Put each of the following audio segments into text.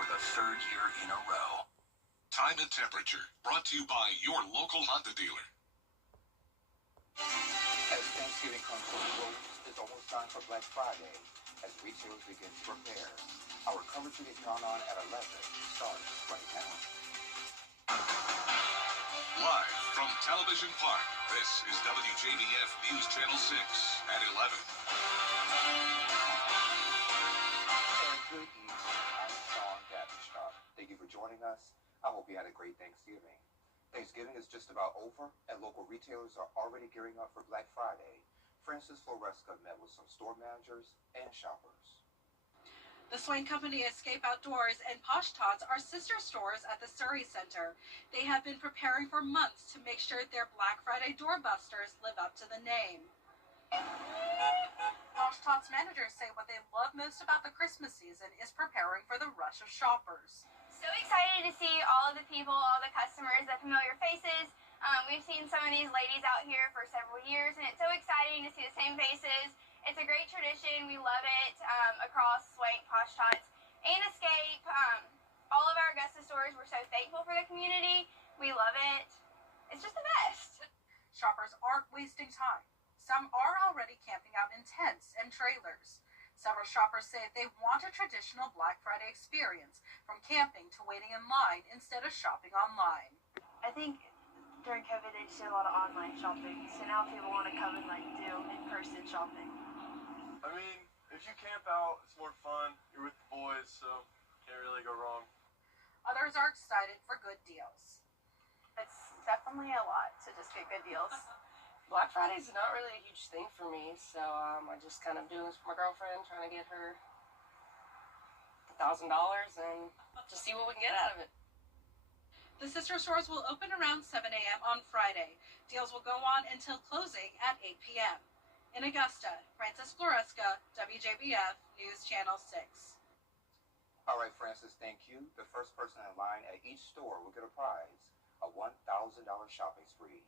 for the third year in a row. Time and temperature, brought to you by your local Honda dealer. As Thanksgiving comes to a close, it's almost time for Black Friday as retailers begin to prepare. Our coverage is gone on at 11 starts right now. Live from Television Park, this is WJBF News Channel 6 at 11. Good evening. I'm Sean Gavinstock. Thank you for joining us. I hope you had a great Thanksgiving. Thanksgiving is just about over, and local retailers are already gearing up for Black Friday. Francis Floresca met with some store managers and shoppers. The Swain Company, Escape Outdoors, and Posh Tots are sister stores at the Surrey Center. They have been preparing for months to make sure their Black Friday doorbusters live up to the name. Posh Tots managers say what they love most about the Christmas season is preparing for the rush of shoppers. So excited to see all of the people, all the customers, the familiar faces. We've seen some of these ladies out here for several years, and it's so exciting to see the same faces. It's a great tradition. We love it across Swank, Posh Tots, and Escape. All of our Augusta stores, we're so thankful for the community. We love it. It's just the best. Shoppers aren't wasting time. Some are already camping out in tents and trailers. Several shoppers say they want a traditional Black Friday experience, from camping to waiting in line instead of shopping online. I think during COVID they just did a lot of online shopping, so now people want to come and do in-person shopping. I mean, if you camp out, it's more fun. You're with the boys, so can't really go wrong. Others are excited for good deals. It's definitely a lot to just get good deals. Black Friday's not really a huge thing for me, so I just kind of doing this for my girlfriend, trying to get her $1,000 and just see what we can get out of it. The sister stores will open around 7 a.m. on Friday. Deals will go on until closing at 8 p.m. In Augusta, Francis Floresca, WJBF News Channel 6. All right, Francis, thank you. The first person in line at each store will get a prize, a $1,000 shopping spree.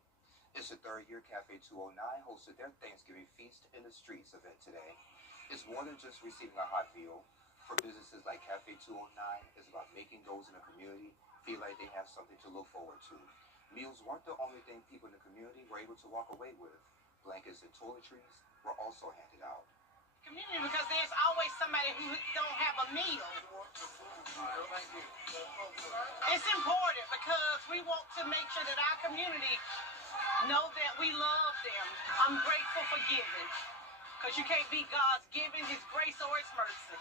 It's the third year Cafe 209 hosted their Thanksgiving Feast in the Streets event today. It's more than just receiving a hot meal. For businesses like Cafe 209, it's about making those in the community feel like they have something to look forward to. Meals weren't the only thing people in the community were able to walk away with. Blankets and toiletries were also handed out. Community, because there's always somebody who don't have a meal. It's important because we want to make sure that our community know that we love them. I'm grateful for giving, because you can't beat God's giving, His grace or His mercy.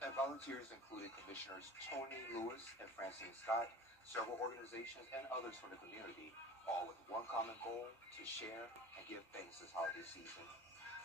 And volunteers included Commissioners Tony Lewis and Francine Scott, several organizations, and others from the community, all with one common goal: to share and give thanks this holiday season.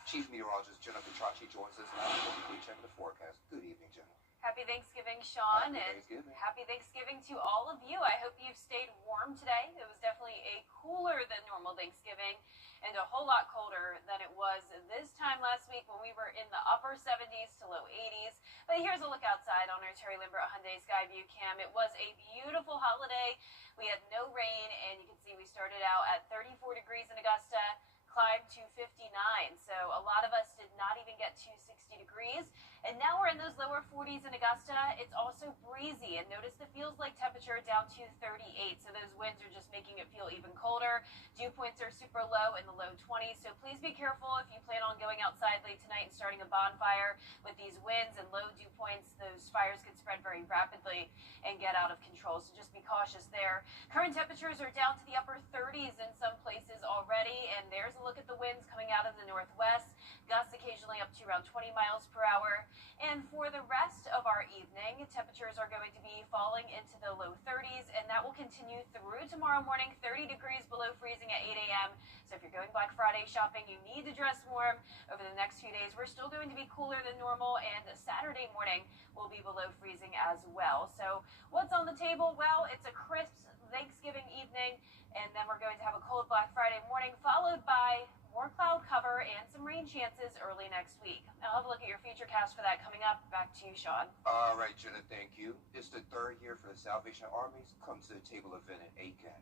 Chief Meteorologist Jenna Petracci joins us now for a weekly check of the forecast. Good evening, Jenna. Happy Thanksgiving, Sean, Happy Thanksgiving to all of you. I hope you've stayed warm today. It was definitely a cooler than normal Thanksgiving and a whole lot colder than it was this time last week when we were in the upper 70s to low 80s. But here's a look outside on our Terry Limbert Hyundai Sky View Cam. It was a beautiful holiday. We had no rain, and you can see we started out at 34 degrees in Augusta, climbed to 59. So a lot of us did not even get to 60 degrees. And now we're in those lower 40s in Augusta. It's also breezy, and notice the feels like temperature down to 38. So those winds are just making it feel even colder. Dew points are super low in the low 20s. So please be careful if you plan on going outside late tonight and starting a bonfire. With these winds and low dew points, those fires could spread very rapidly and get out of control. So just be cautious there. Current temperatures are down to the upper 30s in some places already. And there's a look at the winds coming out of the northwest. Gusts occasionally up to around 20 miles per hour. And for the rest of our evening, temperatures are going to be falling into the low 30s, and that will continue through tomorrow morning, 30 degrees below freezing at 8 a.m. So if you're going Black Friday shopping, you need to dress warm. Over the next few days, we're still going to be cooler than normal, and Saturday morning will be below freezing as well. So what's on the table? Well, it's a crisp Thanksgiving evening, and then we're going to have a cold Black Friday morning, followed by more cloud cover and some rain chances early next week. I'll have a look at your futurecast for that coming up. Back to you, Sean. All right, Jenna, thank you. It's the third year for the Salvation Army's Come to the Table event in Aiken.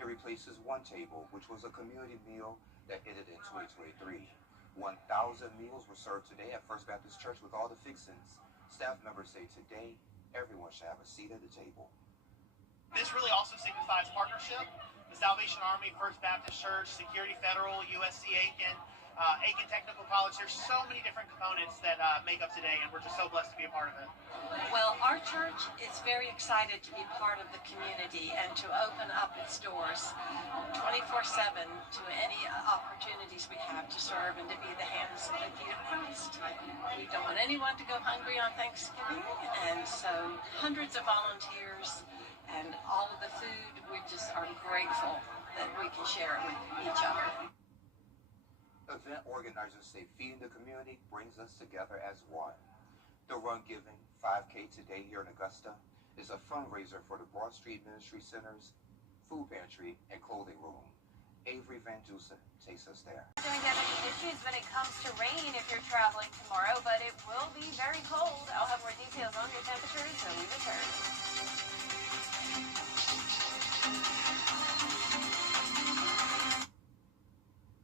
It replaces one table, which was a community meal that ended in 2023. 1,000 meals were served today at First Baptist Church with all the fixings. Staff members say today, everyone should have a seat at the table. This really also signifies partnership. The Salvation Army, First Baptist Church, Security Federal, USC Aiken, Aiken Technical College. There's so many different components that make up today, and we're just so blessed to be a part of it. Well, our church is very excited to be part of the community and to open up its doors 24/7 to any opportunities we have to serve and to be the hands and feet of Christ. We don't want anyone to go hungry on Thanksgiving, and so hundreds of volunteers and all of the food, we just are grateful that we can share it with each other. Event organizers say feeding the community brings us together as one. The Run Giving 5K today here in Augusta is a fundraiser for the Broad Street Ministry Center's food pantry and clothing room. Avery Van Dusen takes us there. Going to have any issues when it comes to rain if you're traveling tomorrow, but it will be very cold. I'll have more details on your temperatures when we return.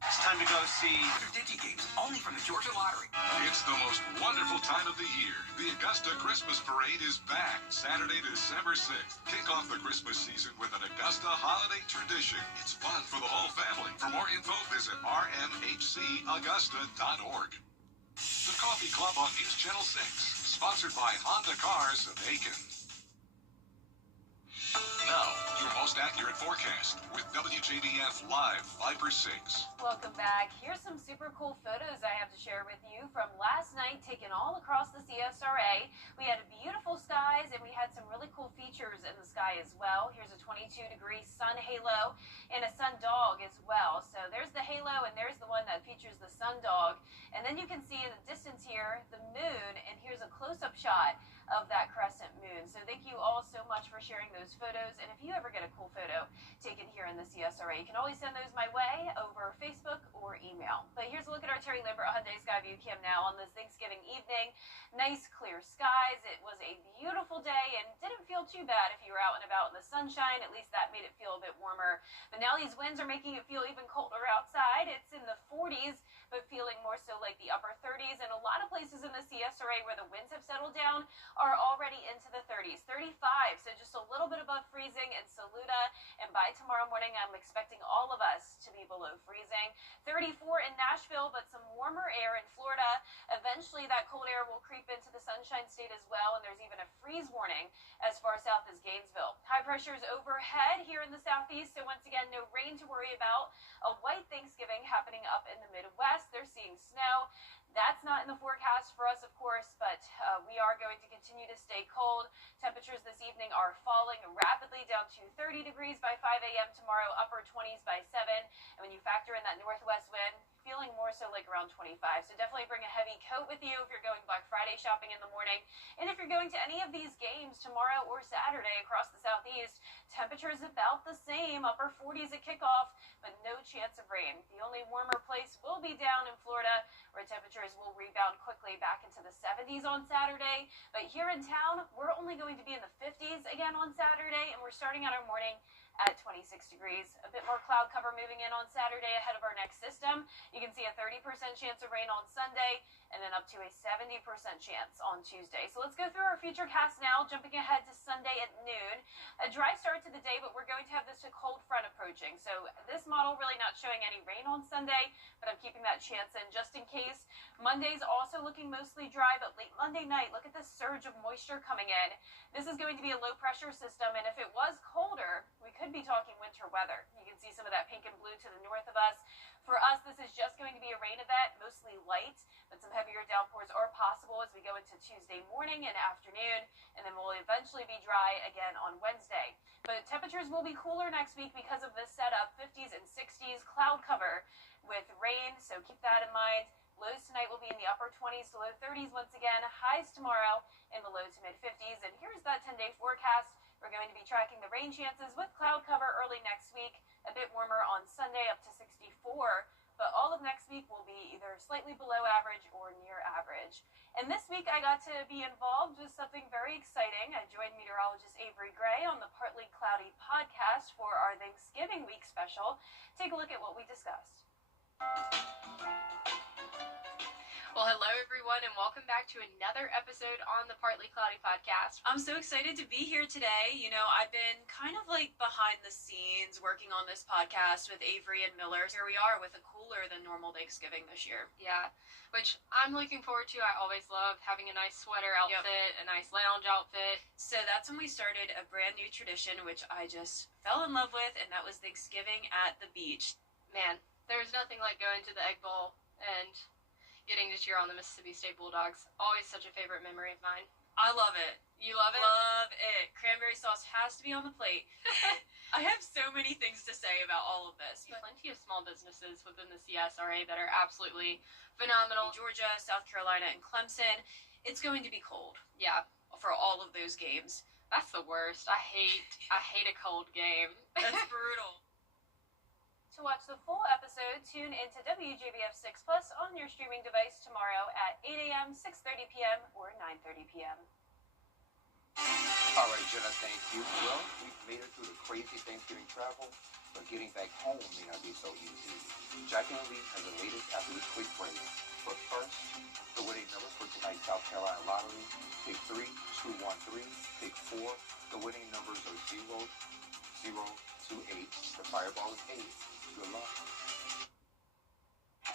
It's time to go see Dicky Games, only from the Georgia Lottery. It's the most wonderful time of the year. The Augusta Christmas Parade is back Saturday, December 6th. Kick off the Christmas season with an Augusta holiday tradition. It's fun for the whole family. For more info, visit rmhcaugusta.org. The Coffee Club on News Channel 6, sponsored by Honda Cars of Aiken. Now, your most accurate forecast with WJBF Live 5/6. Welcome back. Here's some super cool photos I have to share with you from last night taken all across the CSRA. We had beautiful skies and we had some really cool features in the sky as well. Here's a 22-degree sun halo and a sun dog as well. So there's the halo and there's the one that features the sun dog. And then you can see in the distance here the moon, and here's a close-up shot of that crescent moon. So thank you all so much for sharing those photos. And if you ever get a cool photo taken here in the CSRA, you can always send those my way over Facebook or email. But here's a look at our Terry Lambert Hyundai Skyview cam now on this Thanksgiving evening. Nice clear skies. It was a beautiful day and didn't feel too bad if you were out and about in the sunshine. At least that made it feel a bit warmer. But now these winds are making it feel even colder outside. It's in the 40s, but feeling more so like the upper 30s. And a lot of places in the CSRA where the winds have settled down are already into the 30s, 35, so just a little bit above freezing in Saluda, and by tomorrow morning I'm expecting all of us to be below freezing. 34 in Nashville, but some warmer air in Florida. Eventually that cold air will creep into the Sunshine State as well, and there's even a freeze warning as far south as Gainesville. High pressure is overhead here in the southeast, so once again no rain to worry about. A white Thanksgiving happening up in the Midwest. They're seeing snow. That's not in the forecast for us, of course, but we are going to continue to stay cold. Temperatures this evening are falling rapidly down to 30 degrees by 5 a.m. tomorrow, upper 20s by 7. And when you factor in that northwest wind, feeling more so like around 25. So definitely bring a heavy coat with you if you're going Black Friday shopping in the morning. And if you're going to any of these games tomorrow or Saturday across the southeast, temperatures about the same, upper 40s at kickoff, but no chance of rain. The only warmer place will be down in Florida, where temperatures will rebound quickly back into the 70s on Saturday. But here in town, we're only going to be in the 50s again on Saturday, and we're starting out our morning at 26 degrees. A bit more cloud cover moving in on Saturday ahead of our next system. You can see a 30% chance of rain on Sunday, and then up to a 70% chance on Tuesday. So let's go through our future cast now, jumping ahead to Sunday at noon. A dry start to the day, but we're going to have this cold front approaching. So this model really not showing any rain on Sunday, but I'm keeping that chance in just in case. Monday's also looking mostly dry, but late Monday night, look at this surge of moisture coming in. This is going to be a low pressure system, and if it was colder, we could be talking winter weather. You can see some of that pink and blue to the north of us. For us, this is just going to be a rain event, mostly light, but some heavier downpours are possible as we go into Tuesday morning and afternoon, and then we'll eventually be dry again on Wednesday. But temperatures will be cooler next week because of this setup, 50s and 60s, cloud cover with rain, so keep that in mind. Lows tonight will be in the upper 20s to low 30s once again. Highs tomorrow in the low to mid 50s. And here's that 10-day forecast. We're going to be tracking the rain chances with cloud cover early next week. A bit warmer on Sunday up to 64. But all of next week will be either slightly below average or near average. And this week I got to be involved with something very exciting. I joined meteorologist Avery Gray on the Partly Cloudy podcast for our Thanksgiving week special. Take a look at what we discussed. Well, hello everyone, and welcome back to another episode on the Partly Cloudy podcast. I'm so excited to be here today. You know, I've been kind of like behind the scenes working on this podcast with Avery and Miller. Here we are with a cooler than normal Thanksgiving this year. Yeah, which I'm looking forward to. I always love having a nice sweater outfit, a nice lounge outfit. So that's when we started a brand new tradition, which I just fell in love with, and that was Thanksgiving at the beach. Man, there's nothing like going to the Egg Bowl and getting to cheer on the Mississippi State Bulldogs. Always such a favorite memory of mine. I love it. You love it? Love it. Cranberry sauce has to be on the plate. I have so many things to say about all of this. Plenty of small businesses within the CSRA that are absolutely phenomenal. Georgia, South Carolina, and Clemson. It's going to be cold. Yeah, for all of those games. that's the worst. I hate a cold game. That's brutal. To watch the full episode, tune into WJBF 6 Plus on your streaming device tomorrow at 8 a.m., 6:30 p.m., or 9:30 p.m. All right, Jenna, thank you. Well, we've made it through the crazy Thanksgiving travel, but getting back home may not be so easy. Jacqueline Lee has the latest after this quick break. But first, the winning numbers for tonight's South Carolina lottery. Pick 3, 2, 1, 3. Pick 4. The winning numbers are 0, 0, 2, 8. The fireball is 8. Good luck.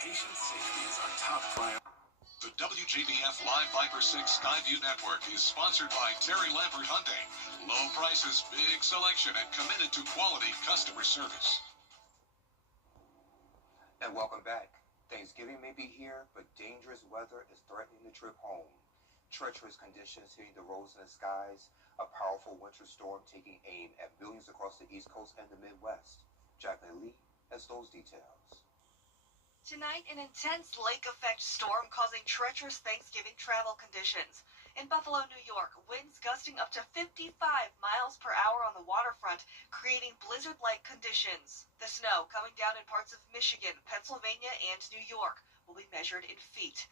Patient safety is our top priority. The WJBF Live Viper 6 Skyview Network is sponsored by Terry Lambert Hyundai. Low prices, big selection, and committed to quality customer service. And welcome back. Thanksgiving may be here, but dangerous weather is threatening the trip home. Treacherous conditions hitting the roads and the skies. A powerful winter storm taking aim at millions across the East Coast and the Midwest. Jacqueline Lee has those details. Tonight, an intense lake-effect storm causing treacherous Thanksgiving travel conditions. In Buffalo, New York, winds gusting up to 55 miles per hour on the waterfront, creating blizzard-like conditions. The snow coming down in parts of Michigan, Pennsylvania, and New York will be measured in feet.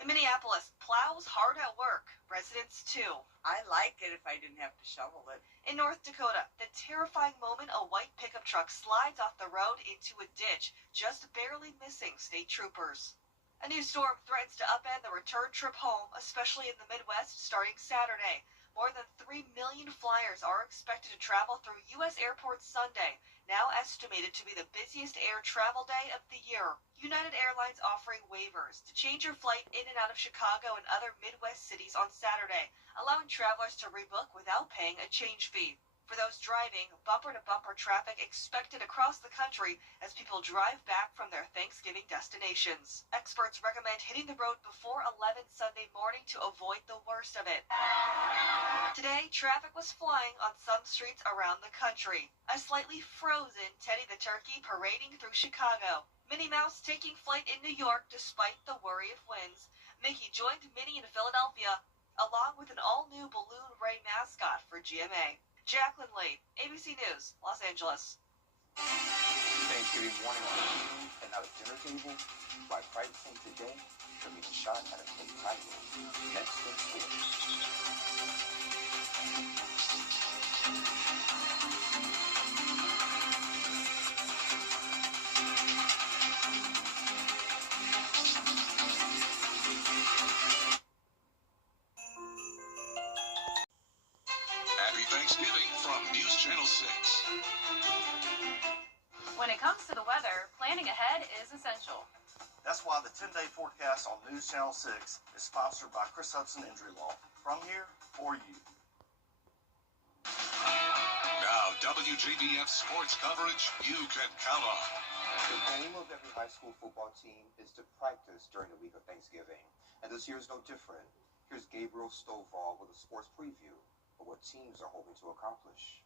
In Minneapolis, plows hard at work. Residents, too. I like it if I didn't have to shovel it. In North Dakota, the terrifying moment a white pickup truck slides off the road into a ditch, just barely missing state troopers. A new storm threatens to upend the return trip home, especially in the Midwest, starting Saturday. More than 3 million flyers are expected to travel through U.S. airports Sunday, now estimated to be the busiest air travel day of the year. United Airlines offering waivers to change your flight in and out of Chicago and other Midwest cities on Saturday, allowing travelers to rebook without paying a change fee. For those driving, bumper-to-bumper traffic expected across the country as people drive back from their Thanksgiving destinations. Experts recommend hitting the road before 11 Sunday morning to avoid the worst of it. Today, traffic was flying on some streets around the country. A slightly frozen Teddy the Turkey parading through Chicago. Minnie Mouse taking flight in New York despite the worry of winds. Mickey joined Minnie in Philadelphia, along with an all-new Balloon Ray mascot for GMA. Jacqueline Lee, ABC News, Los Angeles. Thanksgiving morning and not a dinner table? By practicing today, you'll make a shot at a state title. Next in sports. Happy Thanksgiving from News Channel 6. When it comes to the weather, planning ahead is essential. That's why the 10-day forecast on News Channel 6 is sponsored by Chris Hudson Injury Law. From here, for you. Now, WJBF sports coverage you can count on. The goal of every high school football team is to practice during the week of Thanksgiving. And this year is no different. Here's Gabriel Stovall with a sports preview of what teams are hoping to accomplish.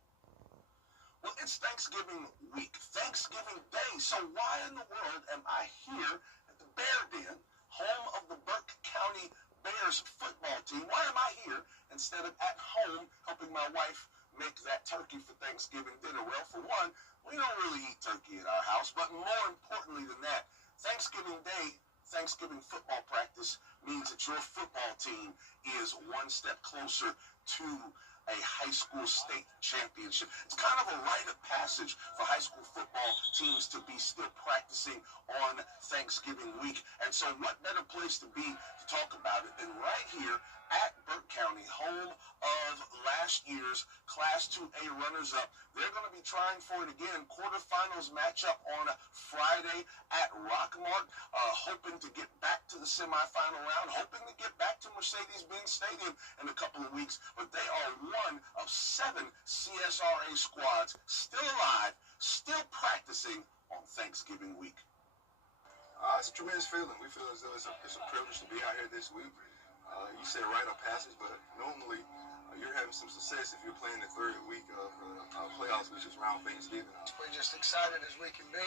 Well, it's Thanksgiving week, Thanksgiving Day, so why in the world am I here at the Bear Den, home of the Burke County Bears football team? Why am I here instead of at home helping my wife make that turkey for Thanksgiving dinner? Well, for one, we don't really eat turkey at our house, but more importantly than that, Thanksgiving Day, Thanksgiving football practice means that your football team is one step closer to a high school state championship. It's kind of a rite of passage for high school football teams to be still practicing on Thanksgiving week. And so what better place to be to talk about it than right here at Burke County, home of last year's Class 2A runners-up. They're going to be trying for it again. Quarterfinals matchup on Friday at Rockmart, hoping to get back to the semifinal round, hoping to get back to Mercedes-Benz Stadium in a couple of weeks. But they are one of 7 CSRA squads still alive, still practicing on Thanksgiving week. It's a tremendous feeling. We feel as though it's a privilege to be out here this week. You say rite of passage, but normally you're having some success if you're playing the third week of playoffs, which is around Thanksgiving. We're just excited as we can be.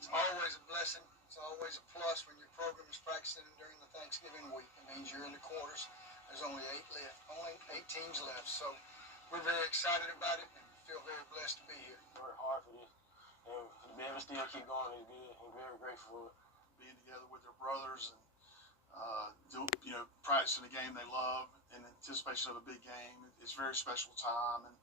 It's always a blessing. It's always a plus when your program is practicing during the Thanksgiving week. It means you're in the quarters. There's only 8 teams left. So we're very excited about it and feel very blessed to be here. Work hard for this. And to be able to still keep going is good. I'm very grateful for it. Being together with their brothers and practicing a game they love in anticipation of a big game. It's a very special time, and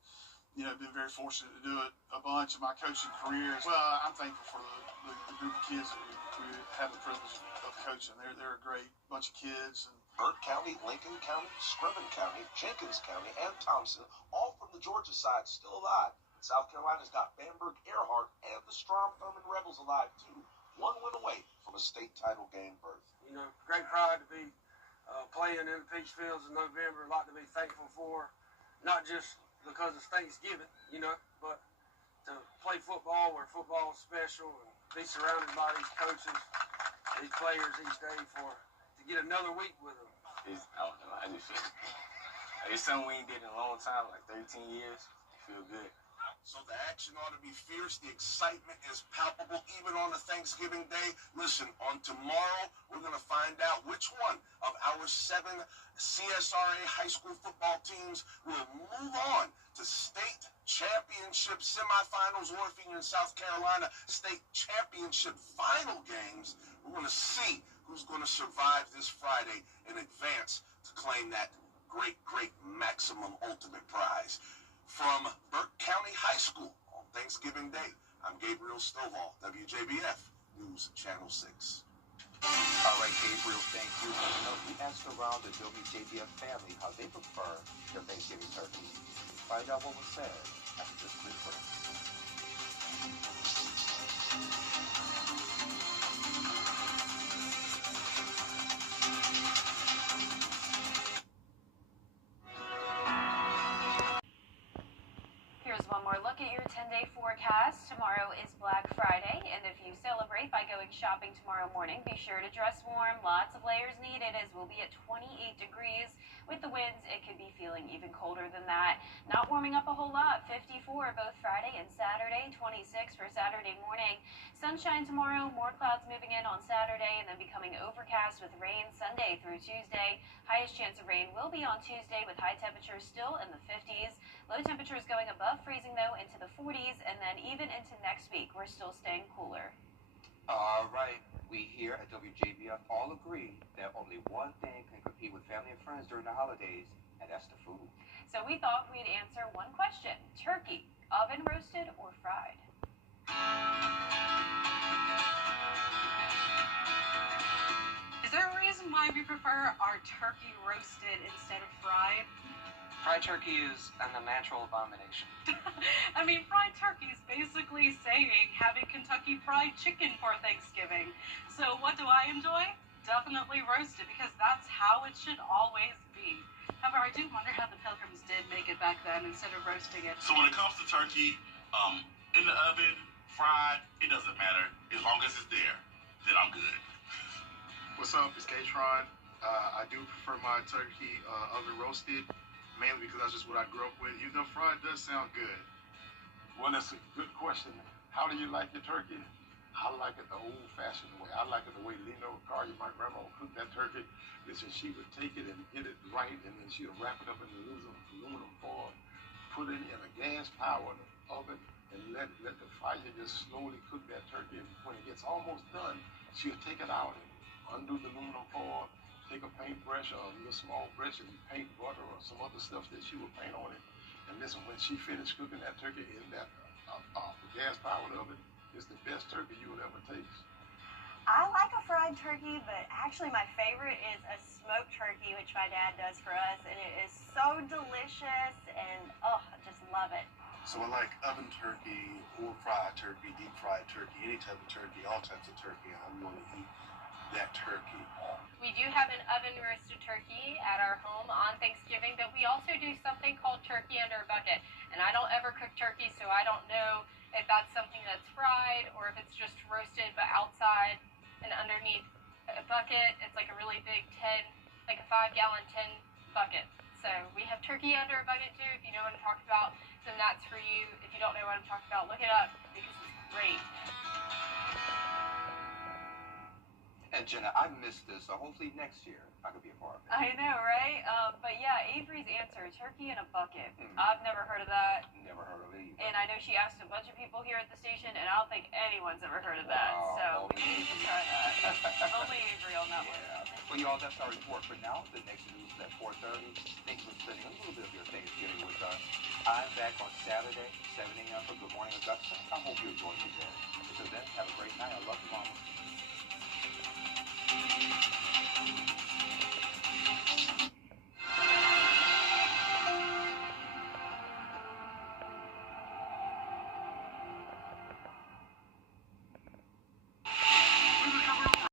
been very fortunate to do it a bunch of my coaching career. Well, I'm thankful for the group of kids that we have the privilege of coaching. They're a great bunch of kids. And Burke County, Lincoln County, Screven County, Jenkins County, and Thompson, all from the Georgia side, still alive. South Carolina's got Bamberg, Earhart, and the Strom Thurmond Rebels alive, too. One win away from a state title game berth. Great pride to be playing in the Peach Fields in November. A lot to be thankful for, not just because it's Thanksgiving, but to play football where football is special and be surrounded by these coaches, these players each day to get another week with them. I don't know. I just feel it's something we ain't did in a long time, like 13 years. It feel good. So the action ought to be fierce. The excitement is palpable even on a Thanksgiving day. Listen, on tomorrow, we're going to find out which one of our 7 CSRA high school football teams will move on to state championship semifinals, or if you're in South Carolina, state championship final games. We're going to see who's going to survive this Friday and advance to claim that great maximum ultimate prize. From Burke County High School on Thanksgiving Day, I'm Gabriel Stovall, WJBF News Channel 6. All right, Gabriel, thank you. We asked around the WJBF family how they prefer their Thanksgiving turkey. Find out what was said after this quick break. One more look at your 10-day forecast. Tomorrow is Black Friday, and if you celebrate by going shopping tomorrow morning, be sure to dress warm. Lots of layers needed, as we'll be at 28 degrees. With the winds, it could be feeling even colder than that. Not warming up a whole lot. 54 both Friday and Saturday, 26 for Saturday morning. Sunshine tomorrow, more clouds moving in on Saturday, and then becoming overcast with rain Sunday through Tuesday. Highest chance of rain will be on Tuesday, with high temperatures still in the 50s. Low temperatures going above freezing, though, into the 40s, and then even into next week, we're still staying cooler. All right. We here at WJBF all agree that only one thing can compete with family and friends during the holidays, and that's the food. So we thought we'd answer one question. Turkey, oven roasted or fried? Is there a reason why we prefer our turkey roasted instead of fried? Fried turkey is an unnatural abomination. I mean, fried turkey is basically saying having Kentucky Fried Chicken for Thanksgiving. So what do I enjoy? Definitely roasted, because that's how it should always be. However, I do wonder how the Pilgrims did make it back then instead of roasting it. So when it comes to turkey, in the oven, fried, it doesn't matter. As long as it's there, then I'm good. What's up? It's K-Tron. I do prefer my turkey oven roasted, mainly because that's just what I grew up with. Even though fried does sound good. Well, that's a good question. How do you like your turkey? I like it the old-fashioned way. I like it the way Lena Carter, my grandma, would cook that turkey. Listen, she would take it and get it right, and then she would wrap it up in aluminum foil, put it in a gas-powered oven, and let the fire just slowly cook that turkey. And when it gets almost done, she'll take it out and undo the aluminum foil, take a paintbrush or a little small brush and paint butter or some other stuff that she would paint on it. And listen, when she finished cooking that turkey in that gas-powered oven, it's the best turkey you will ever taste. I like a fried turkey, but actually my favorite is a smoked turkey, which my dad does for us, and it is so delicious, and oh, I just love it. So I like oven turkey or fried turkey, deep fried turkey, any type of turkey, all types of turkey. I'm going to eat that turkey. We do have an oven roasted turkey at our home on Thanksgiving, but we also do something called turkey under a bucket. And I don't ever cook turkey, so I don't know if that's something that's fried or if it's just roasted but outside and underneath a bucket. It's like a really big like a 5-gallon tin bucket. So we have turkey under a bucket too. If you know what I'm talking about, then that's for you. If you don't know what I'm talking about, look it up because it's great. And Jenna, I missed this, so hopefully next year I could be a part of it. I know, right? But yeah, Avery's answer, turkey in a bucket. I've never heard of that. Never heard of it either. And I know she asked a bunch of people here at the station, and I don't think anyone's ever heard of that. So we need to try that. Only Avery on that one. Well, y'all, that's our report for now. The next news is at 4:30. Thanks for spending a little bit of your Thanksgiving with us. I'm back on Saturday, 7 a.m. for Good Morning Augusta. I hope you enjoy your day. Until then, have a great night. I love you, Mama.